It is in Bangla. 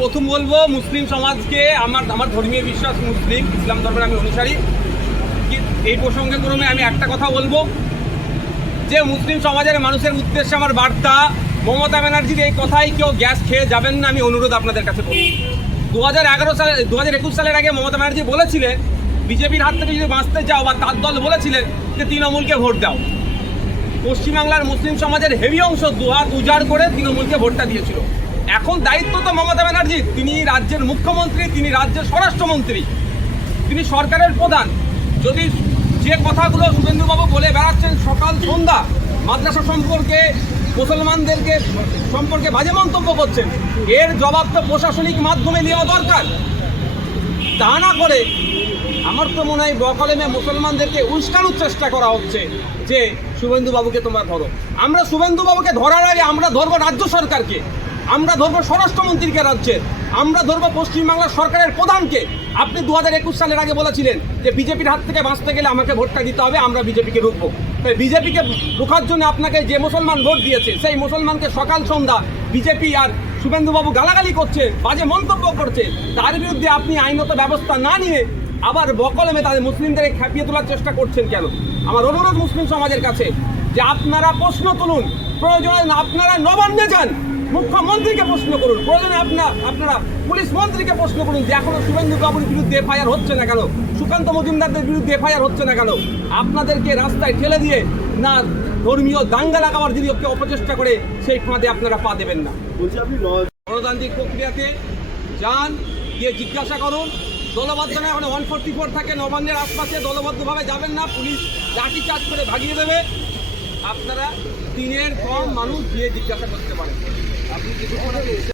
প্রথম বলবো মুসলিম সমাজকে, আমার ধর্মীয় বিশ্বাস মুসলিম, ইসলাম ধর্মের আমি অনুসারী। এই প্রসঙ্গে ক্রমে আমি একটা কথা বলবো যে মুসলিম সমাজের মানুষের উদ্দেশ্যে আমার বার্তা, মমতা ব্যানার্জির এই কথাই কেউ গ্যাস খেয়ে যাবেন না, আমি অনুরোধ আপনাদের কাছে করি। 2021 সালের আগে মমতা ব্যানার্জি বলেছিলেন বিজেপির হাত থেকে যদি বাঁচতে চাও, বা তার দল বলেছিলেন যে তৃণমূলকে ভোট দাও। পশ্চিমবাংলার মুসলিম সমাজের হেভি অংশ দুহাত উজাড় করে তৃণমূলকে ভোটটা দিয়েছিল। এখন দায়িত্ব তো মমতা ব্যানার্জির, তিনি রাজ্যের মুখ্যমন্ত্রী, তিনি রাজ্যের স্বরাষ্ট্রমন্ত্রী, তিনি সরকারের প্রধান। যদি যে কথাগুলো শুভেন্দুবাবু বলে বেড়াচ্ছেন সকাল সন্ধ্যা, মাদ্রাসা সম্পর্কে, মুসলমানদেরকে সম্পর্কে বাজে মন্তব্য করছেন, এর জবাব তো প্রশাসনিক মাধ্যমে নেওয়া দরকার। তা না করে আমার তো মনে হয় বকলেমে মুসলমানদেরকে উস্কানোর চেষ্টা করা হচ্ছে যে শুভেন্দুবাবুকে তোমরা ধরো। আমরা শুভেন্দুবাবুকে ধরার আগে আমরা ধরবো রাজ্য সরকারকে, আমরা ধরবো স্বরাষ্ট্রমন্ত্রীকে রাজ্যের, আমরা ধরবো পশ্চিমবাংলার সরকারের প্রধানকে। আপনি 2021 সালের আগে বলেছিলেন যে বিজেপির হাত থেকে বাঁচতে গেলে আমাকে ভোটটা দিতে হবে, আমরা বিজেপিকে রুখবো। তাই বিজেপিকে রোখার জন্য আপনাকে যে মুসলমান ভোট দিয়েছে, সেই মুসলমানকে সকাল সন্ধ্যা বিজেপি আর শুভেন্দুবাবু গালাগালি করছে, বাজে মন্তব্য করছে, তার বিরুদ্ধে আপনি আইনত ব্যবস্থা না নিয়ে আবার বকলেমে তাদের মুসলিমদেরকে খেপিয়ে তোলার চেষ্টা করছেন কেন? আমার অনুরোধ মুসলিম সমাজের কাছে যে আপনারা প্রশ্ন তুলুন, প্রয়োজনে আপনারা নবান্নে যান, মুখ্যমন্ত্রীকে প্রশ্ন করুন, প্রয়োজনে আপনারা পুলিশ মন্ত্রীকে প্রশ্ন করুন যে এখনো শুভেন্দুবাবুর বিরুদ্ধে এফআইআর হচ্ছে না কেন, সুকান্ত মজুমদারদের বিরুদ্ধে এফআইআর হচ্ছে না কেন? আপনাদেরকে রাস্তায় ঠেলে দিয়ে না ধর্মীয় দাঙ্গা লাগাবার যদি কেউ অপচেষ্টা করে, সেই ফাঁদে আপনারা পা দেবেন না। গণতান্ত্রিক প্রক্রিয়াতে যান, গিয়ে জিজ্ঞাসা করুন। দলবদ্ধ না, ওখানে 144 থাকে, নবান্নের আশপাশে দলবদ্ধভাবে যাবেন না, পুলিশ লাঠি চার্জ করে ভাগিয়ে দেবে। আপনারা 3 এর কম মানুষ গিয়ে জিজ্ঞাসা করতে পারেন। আপনি কিছু